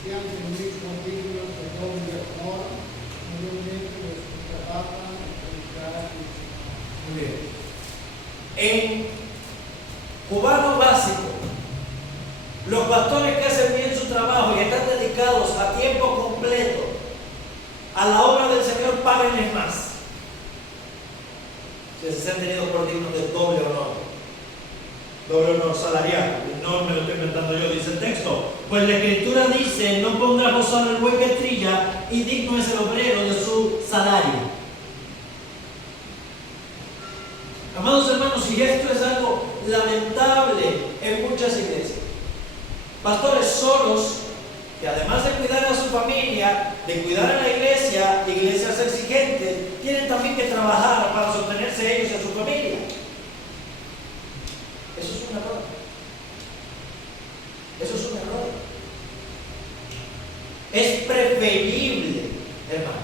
sean tenidos con dignos de doble honor, mayormente los que trabajan en predicar. Muy bien. En cubano básico, los pastores que hacen bien su trabajo y están dedicados a tiempo completo a la obra del Señor, páguenles más. Si se han tenido por dignos de doble honor salarial. No me lo estoy inventando yo, dice el texto. Pues la Escritura dice: no pondrá gozar el buey que trilla, y digno es el obrero de su salario. Amados hermanos, y esto es algo lamentable en muchas iglesias. Pastores solos, que además de cuidar a su familia, de cuidar a la iglesia, iglesias exigentes, tienen también que trabajar para sostenerse ellos y a su familia. Eso es un error. Eso es un error. Es preferible, hermanos,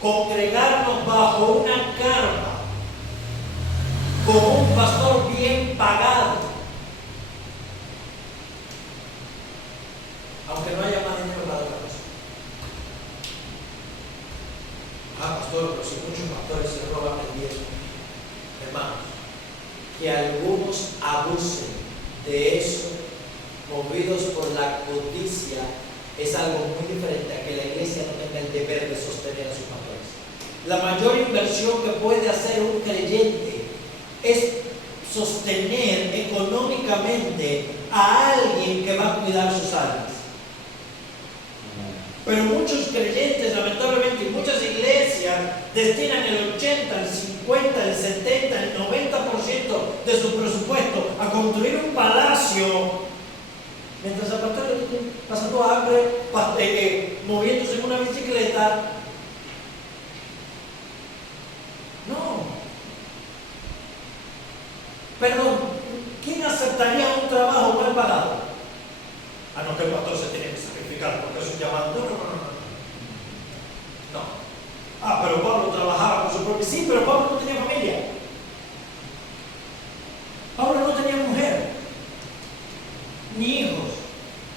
congregarnos bajo una carpa con un pastor bien pagado, aunque no haya más dinero para otra cosa. Pastor, pero si muchos pastores se roban el diezmo, hermanos, que algunos abusen de eso, movidos por la codicia, es algo muy diferente a que la iglesia no tenga el deber de sostener a sus pastores. La mayor inversión que puede hacer un creyente es sostener económicamente a alguien que va a cuidar sus almas. Pero muchos creyentes, lamentablemente, y muchas iglesias destinan el 80, el 50, el 70, el 90% de su presupuesto a construir un palacio, mientras el pastor está pasando hambre, moviéndose en una bicicleta. No. Perdón, ¿quién aceptaría un trabajo mal pagado? A no que el pastor se tiene que sacrificar porque es un llamado. No. Pero Pablo trabajaba con su propio. Sí, pero Pablo no tenía familia. Pablo no tenía mujer, ni hijos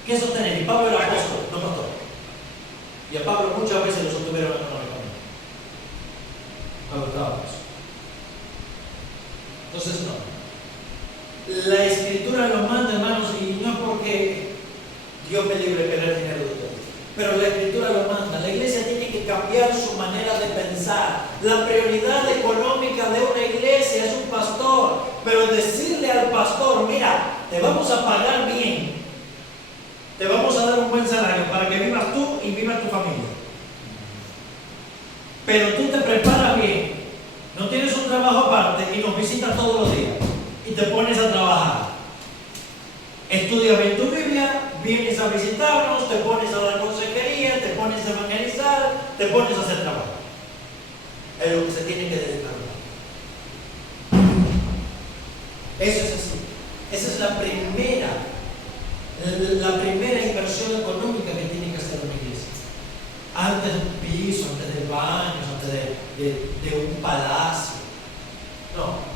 que sostener. Y Pablo era apóstol, no pastor. Y a Pablo muchas veces lo sostuvieron económicamente. Pablo estaba preso. Entonces, no. La Escritura lo manda, hermanos, y no es porque Dios me libre de querer dinero de ustedes, pero la Escritura lo manda. La iglesia tiene que cambiar su manera de pensar. La prioridad económica de una iglesia es un pastor, pero decirle al pastor: mira, te vamos a pagar bien, te vamos a dar un buen salario para que vivas tú y viva tu familia, pero tú te preparas bien, no tienes un trabajo aparte y nos visitas todos los días y te pones a trabajar. Estudias bien tu Biblia, vienes a visitarnos, te pones a dar consejería, te pones a evangelizar, te pones a hacer trabajo. Es lo que se tiene que dedicar. Eso es así. Esa es la primera inversión económica que tiene que hacer una iglesia. Antes de un piso, antes de baños, antes de un palacio. No.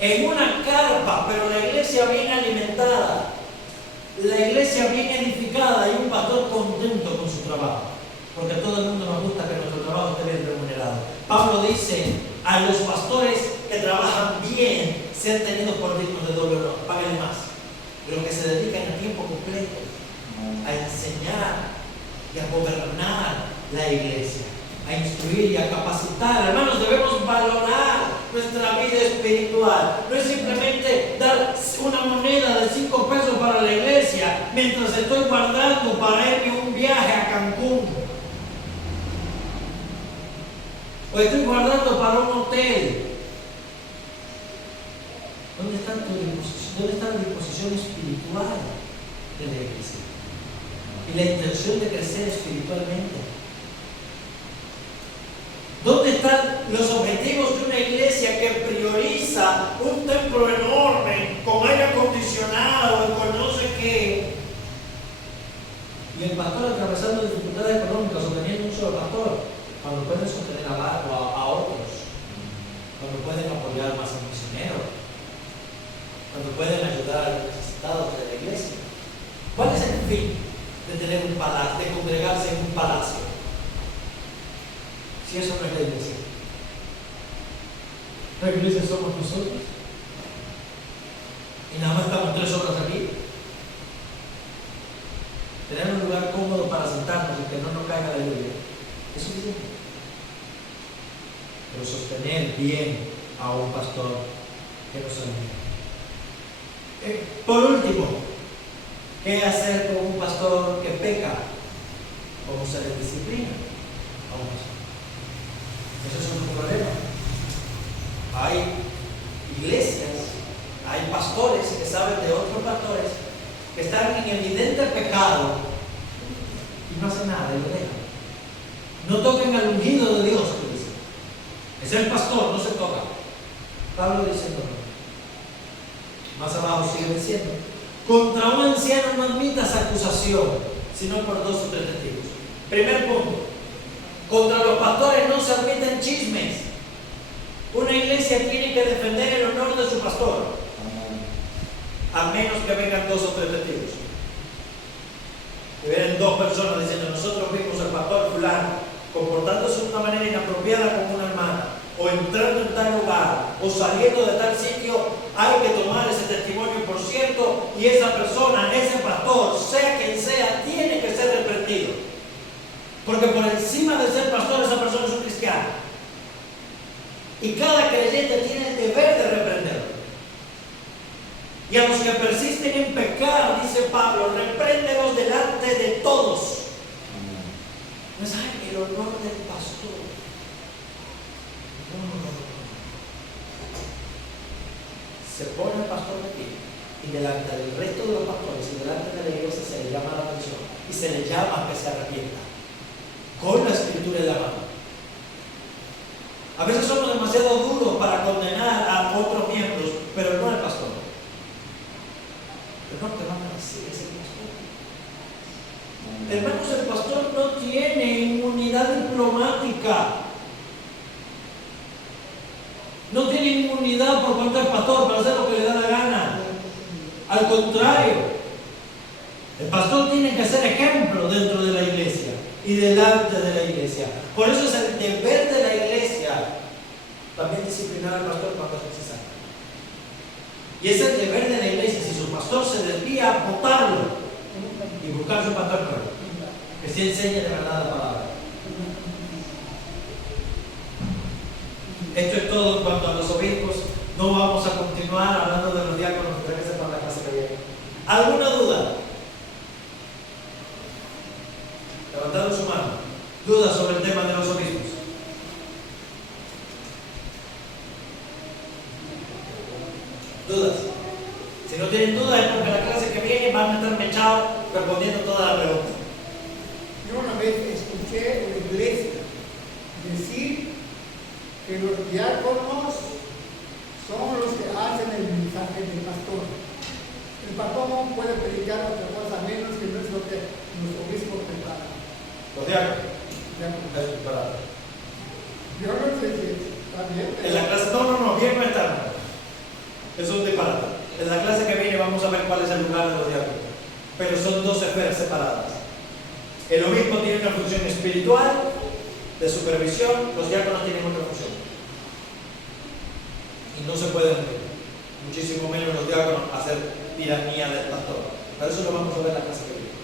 En una carpa, pero la iglesia bien alimentada, la iglesia bien edificada y un pastor contento con su trabajo, porque a todo el mundo nos gusta que nuestro trabajo esté bien remunerado. Pablo dice: a los pastores que trabajan bien sean tenidos por dignos de doble honor, paguen más. Pero que se dedican a tiempo completo a enseñar y a gobernar la iglesia, a instruir y a capacitar. Hermanos, debemos valorar nuestra vida espiritual. No es simplemente dar una moneda de 5 pesos para la iglesia mientras estoy guardando para irme un viaje a Cancún. O estoy guardando para un hotel. ¿Dónde está la disposición espiritual de la iglesia? Y la intención de crecer espiritualmente. ¿Dónde están los objetivos de una iglesia que prioriza un templo enorme, con aire acondicionado y con no sé qué? Y el pastor atravesando dificultades económicas o teniendo un solo pastor, cuando pueden sostener a otros, cuando pueden apoyar más a misioneros, cuando pueden ayudar a los necesitados de la iglesia. ¿Cuál es el fin de tener un palacio, de congregarse en un palacio? Si eso no es la iglesia. La iglesia somos nosotros. Y nada más estamos 3 horas aquí. Tener un lugar cómodo para sentarnos y que no nos caiga la lluvia es suficiente. Pero sostener bien a un pastor que nos ayude. Por último, ¿qué hacer con un pastor que peca? ¿Cómo se le disciplina a un pastor? Eso es un problema. Hay iglesias, hay pastores que saben de otros pastores que están en evidente pecado y no hacen nada y lo dejan. No toquen al ungido de Dios, que dice. Es el pastor, no se toca. Pablo dice no. Más abajo sigue diciendo: contra un anciano no admitas acusación, sino por 2 o 3 testigos. Primer punto: contra los pastores no se admiten chismes. Una iglesia tiene que defender el honor de su pastor, a menos que vengan 2 o 3 testigos. Que vienen 2 personas diciendo: nosotros vimos al pastor fulano comportándose de una manera inapropiada con una hermana, o entrando en tal lugar, o saliendo de tal sitio. Hay que tomar ese testimonio por cierto, y esa persona, ese pastor, sea quien sea, tiene que ser reprendido. Porque por encima de ser pastor, esa persona es un cristiano. Y cada creyente tiene el deber de reprenderlo. Y a los que persisten en pecar, dice Pablo, repréndelos delante de todos. No es el honor del pastor. No. Se pone el pastor de pie y delante del resto de los pastores y delante de la iglesia se le llama la atención y se le llama a que se arrepienta con la escritura en la mano. A veces somos demasiado duros para condenar a otros miembros, pero no al pastor. Pero no te van a decir ese pastor. Hermanos, el pastor no tiene inmunidad diplomática. No tiene inmunidad por cuanto es pastor para hacer lo que le da la gana. Al contrario, el pastor tiene que ser ejemplo dentro de la iglesia y delante de la iglesia. Por eso es el deber de la iglesia también disciplinar al pastor cuando es necesario. Y es el deber de la iglesia, si su pastor se desvía, votarlo y buscar su pastor nuevo, que se enseñe de verdad la palabra. Esto es todo en cuanto a los obispos. No vamos a continuar hablando de los diáconos, tendrá que ser para la clase que viene. ¿Alguna duda? Levantando su mano. ¿Dudas sobre el tema de los obispos? ¿Dudas? Si no tienen dudas es porque la clase que viene van a estar mechados respondiendo todas las preguntas. Yo una vez escuché en la iglesia decir que los diáconos son los que hacen el mensaje del pastor. El pastor no puede predicar otra cosa menos que no es lo que los obispos preparan. Los diáconos. Yo no sé si está bien. En la clase, no, bien no está. Es un disparate. En la clase que viene vamos a ver cuál es el lugar de los diáconos. Pero son 2 esferas separadas. El obispo tiene una función espiritual, de supervisión, los diáconos tienen otra función. Y no se pueden, muchísimo menos los diáconos, hacer tiranía del pastor. Pero eso lo vamos a ver en la clase que viene.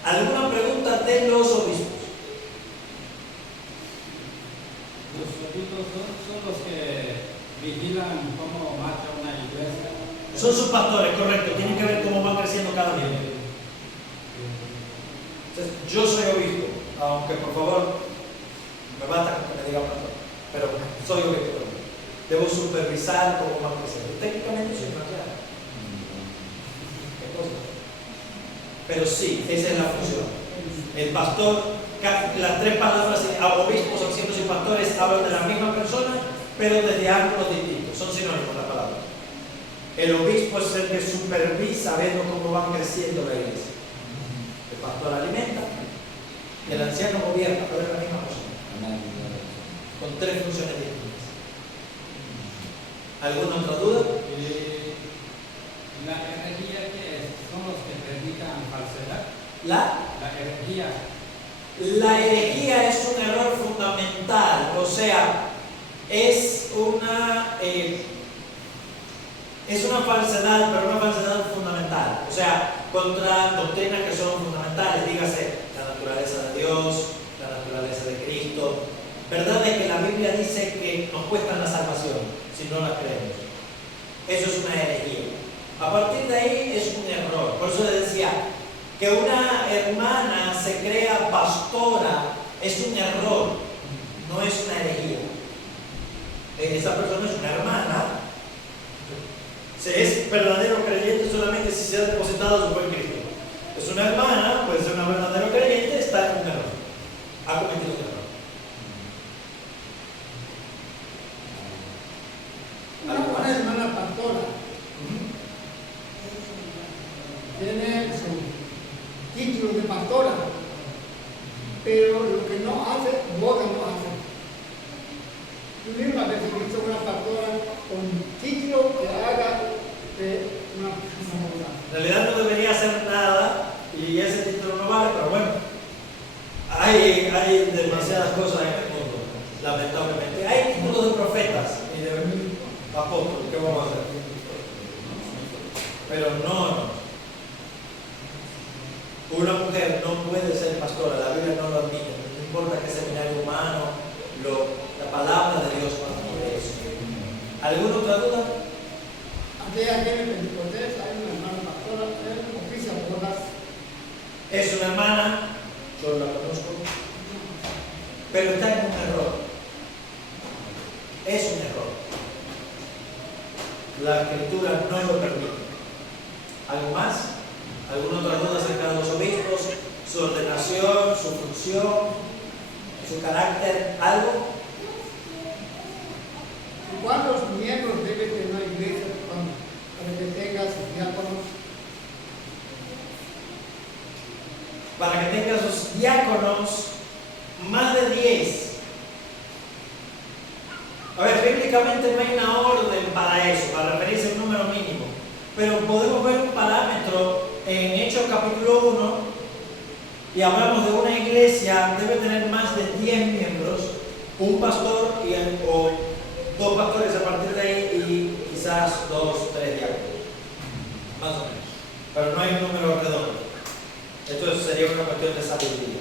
¿Alguna pregunta de los obispos? Los obispos son los que vigilan cómo marcha una iglesia. Son sus pastores, correcto. Tienen que ver cómo van creciendo cada día. Entonces, yo soy obispo, aunque por favor Me basta con que me diga pastor, pero soy yo que quiero. Debo supervisar cómo van creciendo. Técnicamente soy mayor. ¿Qué cosa? Pero sí, esa es la función. El pastor, las tres palabras, obispos, ancianos y pastores, hablan de la misma persona, pero desde ángulos distintos. Son sinónimos las palabras. El obispo es el que supervisa viendo cómo van creciendo la iglesia. El pastor alimenta y el anciano gobierna, pero es la misma persona. Con tres funciones distintas. ¿Alguna otra duda? La herejía, ¿qué es? ¿Son los que predican falsedad? La herejía. La herejía es un error fundamental, o sea, es una falsedad, pero una falsedad fundamental, o sea, contra doctrinas que son fundamentales, dígase, la naturaleza de Dios, la naturaleza de Cristo. Verdad es que la Biblia dice que nos cuesta la salvación si no la creemos. Eso es una herejía. A partir de ahí es un error. Por eso le decía que una hermana se crea pastora es un error, no es una herejía. Esa persona es una hermana. Se es verdadero creyente solamente si se ha depositado su fe en Cristo. Es una hermana, puede ser una verdadero creyente, está en un error. Ha cometido un error. Una hermana pastora tiene su título de pastora, pero lo que no hace, boda no hace. Yo misma vez he visto una pastora con título que haga de una boda. En realidad no debería hacer nada y ese título no vale, pero bueno, hay demasiadas cosas en el mundo, lamentablemente. Hay títulos de profetas y de apóstoles, ¿qué vamos a hacer? Pero no. Una mujer no puede ser pastora, la Biblia no lo admite, no importa qué seminario humano, la palabra de Dios no admite eso. ¿Alguna otra duda? Aquí en Pentecostés hay una hermana pastora, él oficia bodas. Es una hermana, yo la conozco, pero está en un error. Es un error. La escritura no lo permite. ¿Algo más? ¿Alguna otra duda acerca de los obispos? ¿Su ordenación, su función, su carácter? ¿Algo? ¿Cuántos miembros debe tener una iglesia para que tenga sus diáconos? Para que tenga sus diáconos, más de 10. A ver, bíblicamente no hay una orden para eso, para referirse a un número mínimo. Pero podemos ver un parámetro en Hechos capítulo 1 y hablamos de una iglesia, debe tener más de 10 miembros, un pastor o 2 pastores a partir de ahí y quizás 2, 3 diáconos, más o menos. Pero no hay un número redondo. Esto sería una cuestión de sabiduría.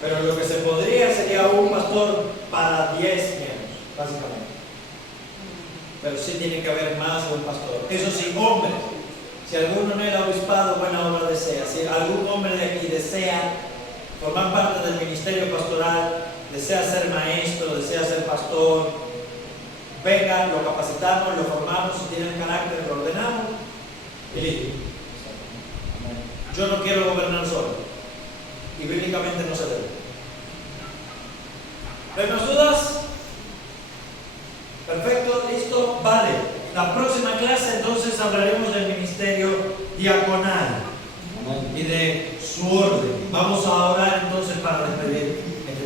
Pero lo que se podría sería un pastor para 10 miembros, básicamente. Pero sí tiene que haber más de un pastor. Eso sí, hombres. Si alguno en el obispado, buena obra desea. Si algún hombre de aquí desea formar parte del ministerio pastoral, desea ser maestro, desea ser pastor, venga, lo capacitamos, lo formamos, si tiene el carácter, lo ordenamos y listo. Yo no quiero gobernar solo. Y bíblicamente no se debe. ¿Hay más dudas? Perfecto, listo, vale. La próxima clase entonces hablaremos del ministerio diaconal y de su orden. Vamos a orar